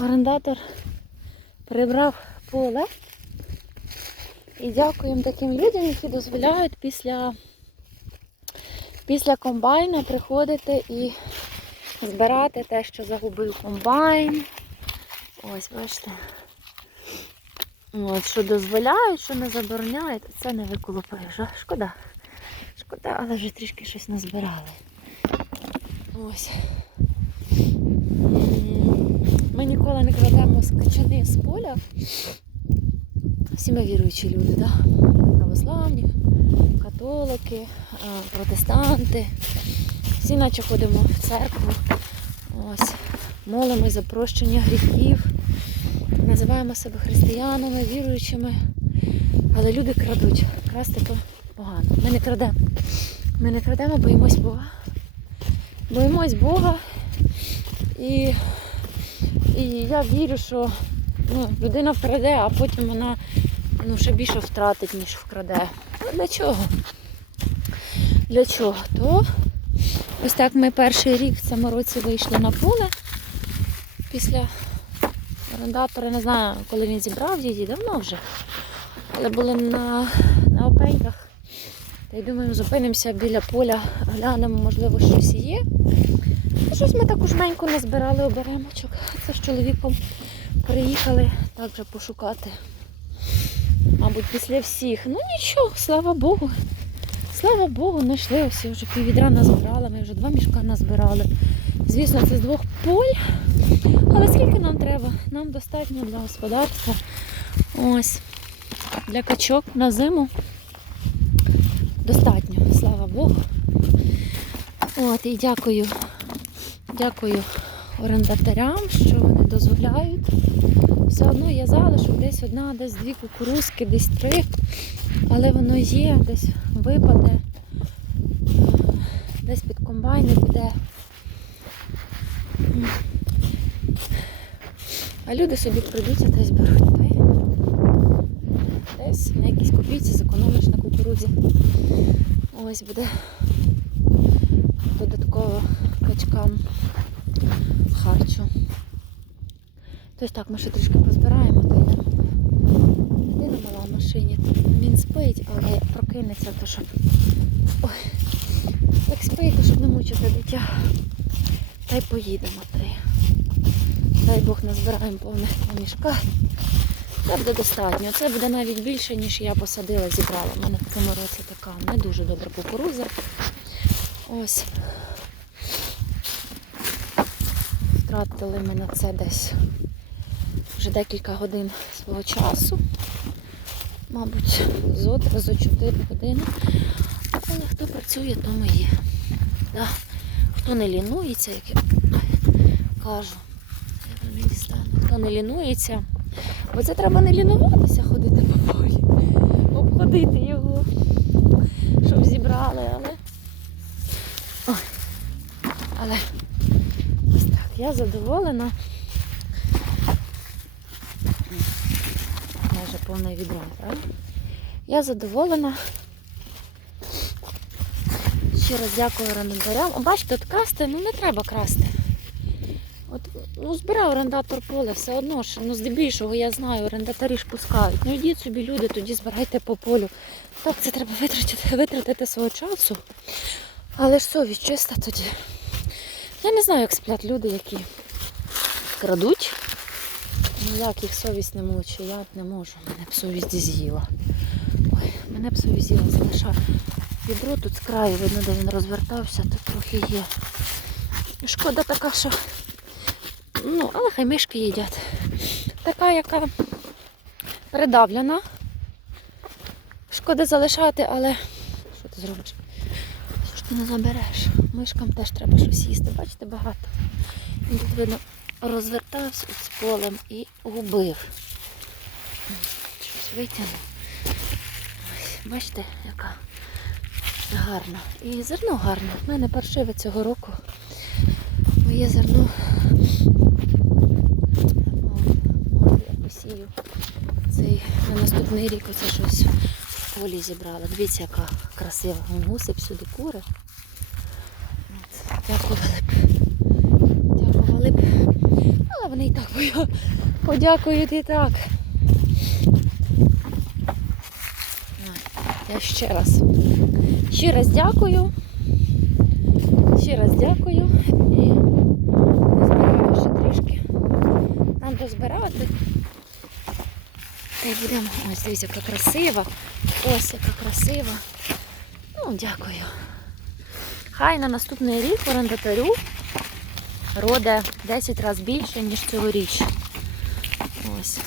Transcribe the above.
орендатор прибрав поле. І дякуємо таким людям, які дозволяють після, після комбайна приходити і збирати те, що загубив комбайн. Ось, бачите. От, що дозволяють, що не забороняють, це не виколупаєш. Шкода. Шкода, але вже трішки щось назбирали. Ось. Ми ніколи не крадемо скачани з поля. Всі ми віруючі люди, да? православні, католики, протестанти. Всі наче ходимо в церкву. Ось. Молимось за прощення гріхів. Називаємо себе християнами, віруючими. Але люди крадуть. Красти то погано. Ми не крадемо. Ми не крадемо, боїмось Бога. Боїмось Бога. І, і я вірю, що ну, людина вкраде, а потім вона ну, ще більше втратить, ніж вкраде. Для чого? Для чого? То ось так ми перший рік в цьому році вийшли на поле. Після орендатора, не знаю, коли він зібрав її, давно вже. Але були на, на опеньках. Та й думаю, зупинимося біля поля, глянемо, можливо, щось є. Щось ми таку жменьку не збирали оберемочок. Це з чоловіком приїхали так же пошукати. Мабуть, після всіх. Ну нічого, слава Богу. Слава Богу, знайшли ось вже піввідра назбирала, ми вже два мішка назбирали. Звісно, це з двох поль. Але скільки нам треба? Нам достатньо для господарства. Ось. Для качок на зиму. Достатньо, слава Богу. От, і дякую. Дякую орендаторам, що вони дозволяють. Все одно є залишок, десь одна, десь дві кукурузки, десь три. Але воно є, десь випаде, десь під комбайни піде. А люди собі прийдуться та й зберуть. Та на якійсь копійці зекономиш на кукурудзі. Ось буде додатково качкам харчу. Тобто так, ми ще трішки позбираємо, то йдемо. Дитина мала в машині. Він спить, але прокинеться, то щоб. Ой, так спить, то щоб не мучити дитя. Та й поїдемо. Та й... Дай Бог назбираємо повне мішка. Це буде достатньо. Це буде навіть більше, ніж я посадила, зібрала. У мене в цьому році така не дуже добра кукуруза. Ось. Втратили ми на це десь вже декілька годин свого часу. Мабуть, зо зо чотири години. Але хто працює, тому є. Да. Хто не лінується, як я кажу. Я вам дістану. Хто не лінується. Бо це треба не лінуватися ходити по полі. Обходити його, щоб зібрали, але. Ой. Але ось так, я задоволена. Майже повне відро, правда? Я задоволена. Ще раз дякую. О, Бачите, от красти, ну не треба красти. Ну, збирав орендатор поле, все одно ж, ну здебільшого я знаю, орендаторі ж пускають. Ну йдіть собі, люди, тоді збирайте по полю. Так, це треба витратити, витратити свого часу. Але ж совість чиста тоді. Я не знаю, як сплять люди, які крадуть. Ну як їх совість не мучить, я не можу. Мене б совість з'їла. Ой, мене б совість з'їла, залишаю. Відро тут з краю, видно, де він розвертався, то трохи є. Шкода така, що Ну, але хай мишки їдять. Така, яка придавлена. Шкода залишати, але що ти зробиш? Що ж ти не забереш? Мишкам теж треба щось їсти. Бачите, багато. Він тут, видно, розвертався з полем і губив. Щось витягнув. Бачите, яка гарна. І зерно гарне. У мене паршиве цього року. Моє зерно Може, я посію цей на наступний рік оце щось в полі зібрала. Дивіться, яка красива гуси, всюди кури. Дякували б. Дякували б. Але вони і так подякую. Подякую і так. Я ще раз. Ще раз дякую. Ще раз дякую. І збираю ще трішки. Нам дозбирати. Та будемо. Ось дивіться, яка красива. Ось яка красива. Ну, дякую. Хай на наступний рік орендатарю роде 10 разів більше, ніж цьогоріч. Ось.